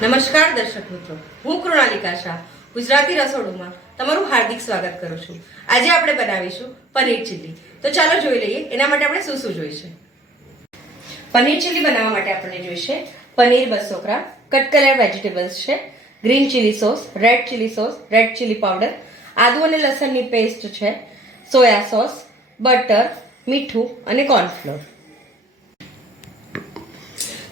નમસ્કાર દર્શક મિત્રો, હું કૃણાલિકા શાહ ગુજરાતી રસોડુમાં તમારું હાર્દિક સ્વાગત કરું છું। આજે આપણે બનાવીશું પનીર ચીલી। તો ચાલો જોઈ લઈએ એના માટે આપણે શું શું જોઈશે। પનીર ચીલી બનાવવા માટે આપણે જોઈશે પનીર 200 ગ્રામ, કટ કરેલા વેજીટેબલ્સ છે, green chilli sauce, red chilli powder, આદુ અને લસણની પેસ્ટ છે, સોયા સોસ, બટર, મીઠું અને કોર્નફ્લોર।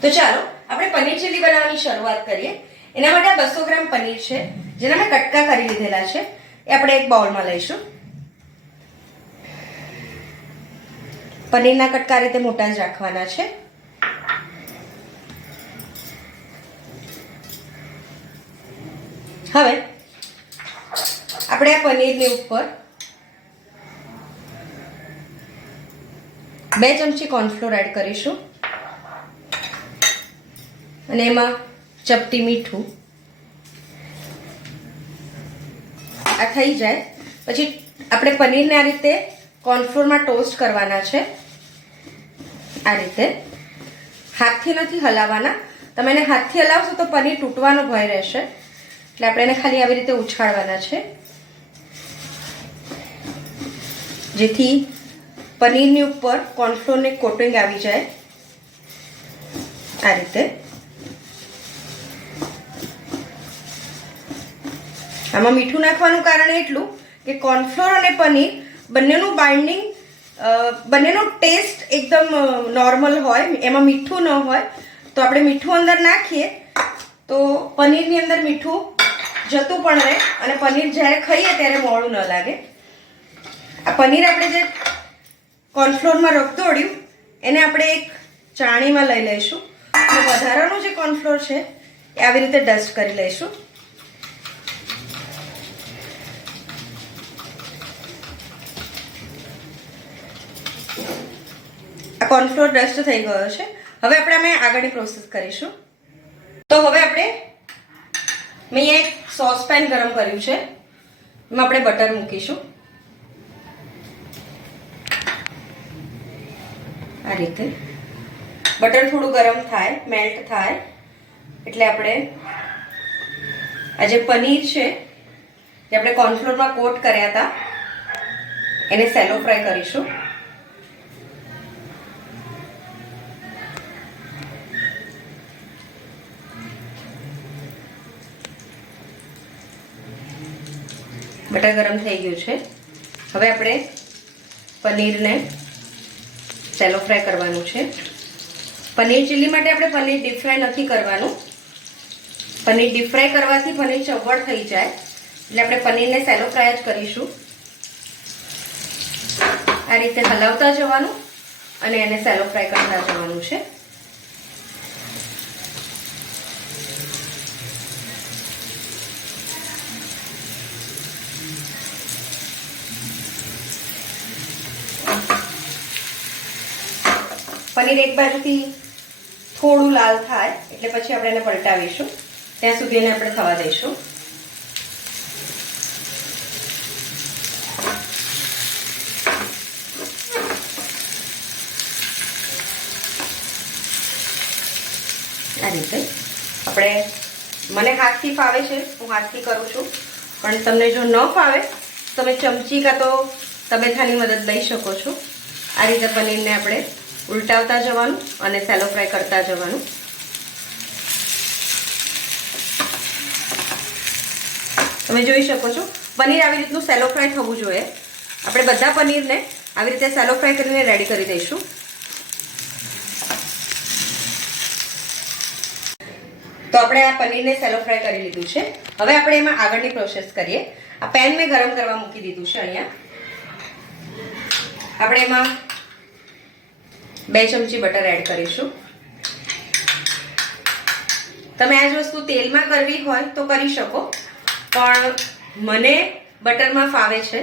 તો ચાલો આપણે પનીર ચીલી બનાવવાની શરૂઆત કરીએ। એના માટે 200 ગ્રામ પનીર છે, જેના મેં કટકા કરી લીધેલા છે, એ આપણે એક બાઉલમાં લઈશું। પનીરના કટકા રીતે મોટા જ રાખવાના છે। હવે આપણે આ પનીરની ઉપર 2 ચમચી કોર્નફ્લોર એડ કરીશું અને એમાં ચપટી મીઠું। આ થઈ જાય પછી આપણે પનીરને આ રીતે કોર્નફ્લોરમાં ટોસ્ટ કરવાના છે। આ રીતે હાથથી નથી હલાવવાના, તમે એને હાથથી હલાવશો તો પનીર તૂટવાનો ભય રહેશે, એટલે આપણે એને ખાલી આવી રીતે ઉછાળવાના છે, જેથી પનીરની ઉપર કોર્નફ્લોરની કોટિંગ આવી જાય। આ રીતે આમાં મીઠું નાખવાનું કારણ એટલું કે કોર્નફ્લોર અને પનીર બંનેનું બાઇન્ડિંગ, બંનેનો ટેસ્ટ એકદમ નોર્મલ હોય, એમાં મીઠું ન હોય। તો આપણે મીઠું અંદર નાખીએ તો પનીરની અંદર મીઠું જતું પણ રહે અને પનીર જ્યારે ખાઈએ ત્યારે મોડું ન લાગે। આ પનીર આપણે જે કોર્નફ્લોરમાં રગદોળ્યું એને આપણે એક ચાણીમાં લઈ લઈશું અને વધારાનું જે કોર્નફ્લોર છે એ આવી રીતે ડસ્ટ કરી લઈશું। આ કોર્નફ્લોર ડસ્ટ થઈ ગયો છે। હવે આપણે અમે આગળની પ્રોસેસ કરીશું। તો હવે આપણે મેં એક સોસપેન ગરમ કર્યું છે, એમાં આપણે બટર મૂકીશું। આ રીતે બટર થોડું ગરમ થાય, મેલ્ટ થાય એટલે આપણે આ જે પનીર છે જે આપણે કોર્નફ્લોરમાં કોટ કર્યા હતા એને સેલો ફ્રાય કરીશું। બટર ગરમ થઈ ગયું છે। હવે આપણે પનીરને સેલો ફ્રાય કરવાનું છે। પનીર ચીલી માટે આપણે પનીર ડીપ ફ્રાય નથી કરવાનું, પનીર ડીપ ફ્રાય કરવાથી પનીર ચવડ થઈ જાય, એટલે આપણે પનીરને સેલો ફ્રાય જ કરીશું। આ રીતે હલાવતા જવાનું અને એને સેલો ફ્રાય કરતા જવાનું છે। પનીર એક બાજુથી થોડું લાલ થાય એટલે પછી આપણે એને પલટાવીશું, ત્યાં સુધી એને આપણે થવા દઈશું। આ રીતે આપણે, મને હાથથી ફાવે છે, હું હાથથી કરું છું, પણ તમને જો ન ફાવે તમે ચમચી કાં તો તબેથાની મદદ લઈ શકો છો। આ રીતે પનીરને આપણે ઉલટાવતા જવાનું અને સેલો ફ્રાય કરતા જવાનું। તમે જોઈ શકો છો પનીર આવી રીતનું સેલો ફ્રાય થવું જોઈએ। આપણે બધા પનીરને આવી રીતે સેલો ફ્રાય કરીને રેડી કરી દઈશું। તો આપણે આ પનીરને સેલો ફ્રાય કરી લીધું છે। હવે આપણે એમાં આગળની પ્રોસેસ કરીએ। આ પેન મેં ગરમ કરવા મૂકી દીધું છે। અહીંયા આપણે એમાં 2 ચમચી બટર એડ કરીશું। તમે આ જ વસ્તુ તેલમાં કરવી હોય તો કરી શકો, પણ મને બટરમાં ફાવે છે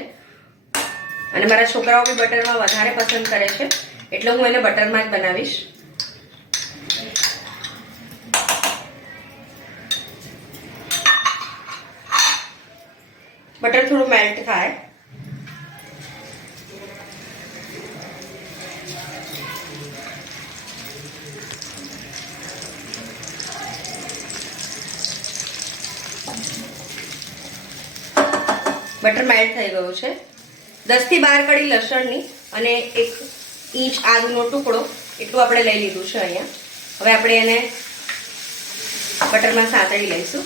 અને મારા છોકરાઓ બી બટરમાં વધારે પસંદ કરે છે, એટલે હું એને બટરમાં જ બનાવીશ। બટર થોડું મેલ્ટ થાય બટર મેલ્ટ થઈ ગયું છે. 10 થી 12 કળી લસણની અને 1 ઇંચ આદુનો ટુકડો એટલું આપણે લઈ લીધું છે અહીંયા. હવે આપણે એને બટરમાં સાતળી લઈશું.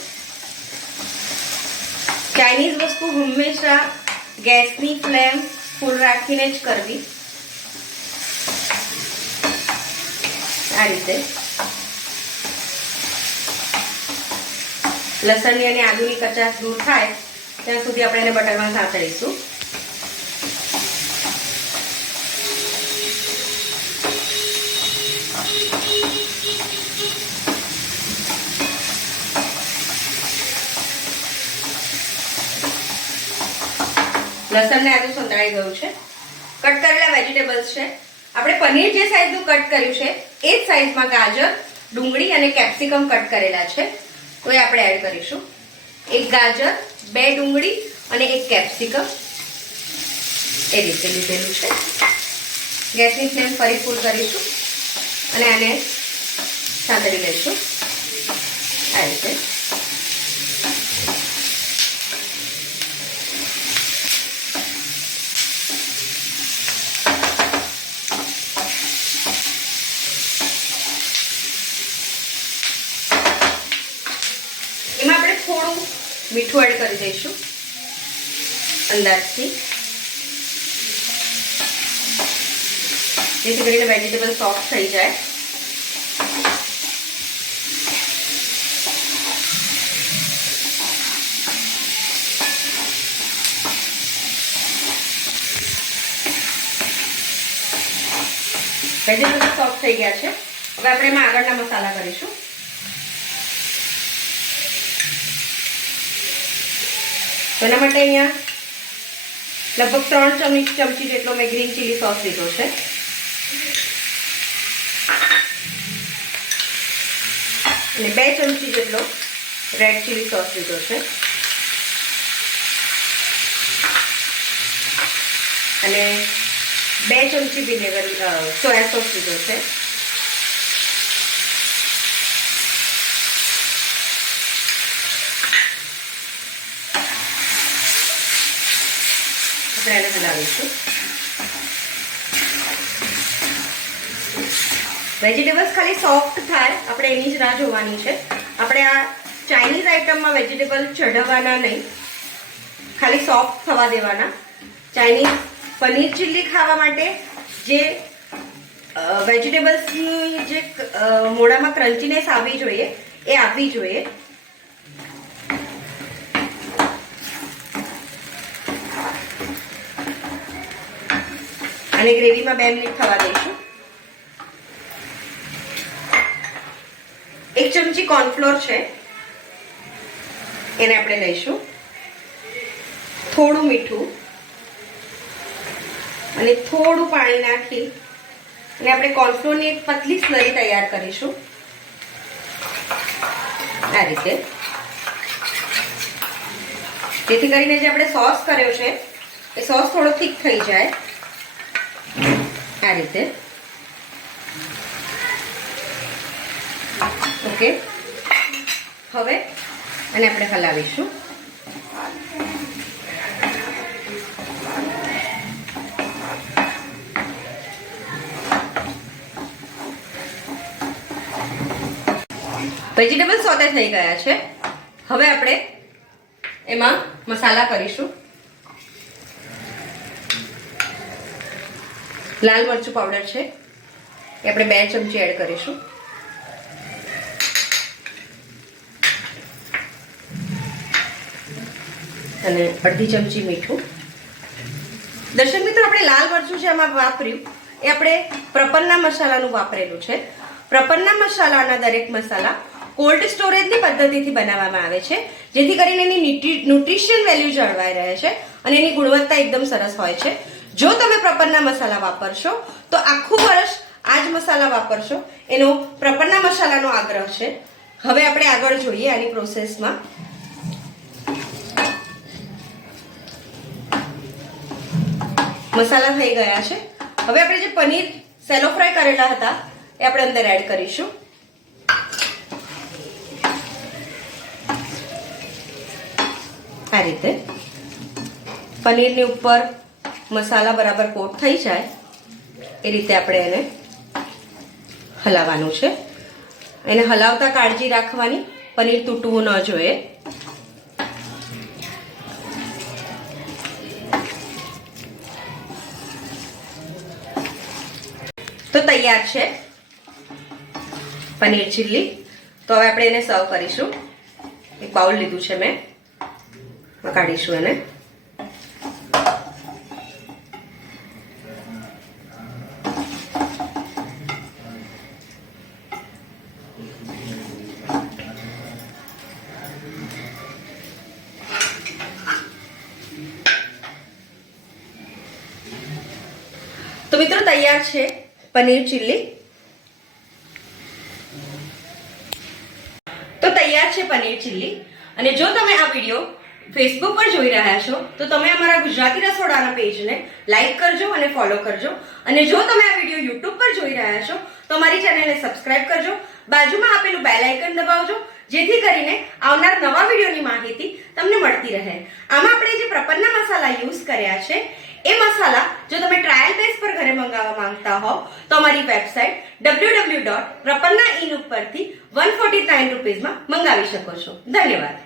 ચાઇનીઝ વસ્તુ હંમેશા ગેસની ફ્લેમ ફૂલ રાખીને જ કરવી. આ રીતે લસણની અને આદુની કચાશ દૂર થાય ત્યાં સુધી આપણે એને બટરમાં સાતળીશું. લસણ ને આદુ સંતળાઈ ગયું છે. કટ કરેલા વેજીટેબલ્સ છે. આપણે પનીર જે સાઈઝનું કટ કર્યું છે એ જ સાઈઝમાં ગાજર, ડુંગળી અને કેપ્સિકમ કટ કરેલા છે તો એ આપણે એડ કરીશું. 1 ગાજર, 2 ડુંગળી અને 1 કેપ્સિકમ એ રીતે લીધેલું છે. ગેસની ફ્લેમ ફરી ફૂલ કરીશું અને આને સાંતળી લઈશું આ રીતે. એમાં આપણે થોડું મીઠું એડ કરી દઈશું અંદાજથી, જેથી કરીને વેજીટેબલ સોફ્ટ થઈ જાય. વેજીટેબલ સોફ્ટ થઈ ગયા છે. હવે આપણે એમાં આગળના મસાલા કરીશું. એના માટે અહીંયા લગભગ 3 ચમચી જેટલો મેં ગ્રીન ચીલી સોસ લીધો છે. અને 2 ચમચી જેટલો રેડ ચીલી સોસ લીધો છે. અને 2 ચમચી વિનેગર સોયા સોસ લીધો છે. આપણે એને હલાવીશું. વેજીટેબલ્સ ખાલી સોફ્ટ થાય આપણે એની જ રાહ જોવાની છે. આપણે આ ચાઇનીઝ આઈટમમાં વેજીટેબલ ચઢાવવાના નહીં, ખાલી સોફ્ટ થવા દેવાના. ચાઇનીઝ પનીર ચીલ્લી ખાવા માટે જે વેજીટેબલ્સની જે મોઢામાં ક્રન્ચીનેસ આવવી જોઈએ એ આવવી જોઈએ. અને ગ્રેવીમાં 2 મિનિટ થવા દઈશું. 1 ચમચી કોર્નફ્લોર છે એને આપણે લઈશું. થોડું મીઠું અને થોડું પાણી નાખી અને આપણે કોર્નફ્લોરની એક પતલી સ્લરી તૈયાર કરીશું આ રીતે, જેથી કરીને જે આપણે સોસ કર્યો છે એ સોસ થોડો થીક થઈ જાય આ રીતે. ઓકે, હવે આને આપણે હલાવીશું. વેજીટેબલ સોતે થઈ ગયા છે. હવે આપણે એમાં મસાલા કરીશું. લાલ મરચું પાવડર છે એ આપણે 2 ચમચી એડ કરીશું. અને અડધી ચમચી મીઠું. દર્શક મિત્રો, આપણે લાલ મરચું છે એમાં વાપર્યું એ આપણે પ્રપન્ના મસાલાનું વાપરેલું છે. પ્રપન્ના મસાલાના દરેક મસાલા કોલ્ડ સ્ટોરેજની પદ્ધતિથી બનાવવામાં આવે છે, જેથી કરીને એની ન્યુટ્રિશન વેલ્યુ જળવાઈ રહે છે અને એની ગુણવત્તા એકદમ સરસ હોય છે. જો તમે પ્રપન્ના મસાલા વાપરશો તો આખું વર્ષ આ જ મસાલા વાપરશો, એનો પ્રપન્ના મસાલાનો આગ્રહ છે. હવે આપણે આગળ જોઈએ આની પ્રોસેસમાં. મસાલા થઈ ગયા છે. હવે આપણે જે પનીર સેલો ફ્રાય કરેલા હતા એ આપણે અંદર એડ કરીશું. આ રીતે પનીરની ઉપર મસાલા બરાબર કોટ થઈ જાય એ રીતે આપણે એને હલાવવાનું છે. એને હલાવતા કાળજી રાખવાની, પનીર તૂટવું ન જોઈએ. તો તૈયાર છે પનીર ચીલ્લી. તો હવે આપણે એને સર્વ કરીશું. એક બાઉલ લીધું છે મેં, કાઢીશું એને. તો મિત્રો તૈયાર છે પનીર ચીલ્લી. તો તૈયાર છે પનીર ચીલ્લી. અને જો તમે આ વિડીયો ફેસબુક પર જોઈ રહ્યા છો તો તમે અમારા ગુજરાતી રસોડાના પેજને લાઈક કરજો અને ફોલો કરજો. અને જો તમે આ વિડીયો યુટ્યુબ પર જોઈ રહ્યા છો તો અમારી ચેનલને સબસ્ક્રાઇબ કરજો. બાજુમાં આપેલું બેલ આઇકન દબાવજો, જેથી કરીને આવનાર નવા વિડીયોની માહિતી તમને મળતી રહે. આમાં આપણે જે પ્રપન્ના મસાલા યુઝ કર્યા છે એ મસાલા જો તમે ટ્રાયલ બેઝ પર ઘરે મંગાવવા માંગતા હો તો અમારી વેબસાઇટ www.prapannain ઉપરથી 149 રૂપીઝમાં મંગાવી શકો છો. ધન્યવાદ.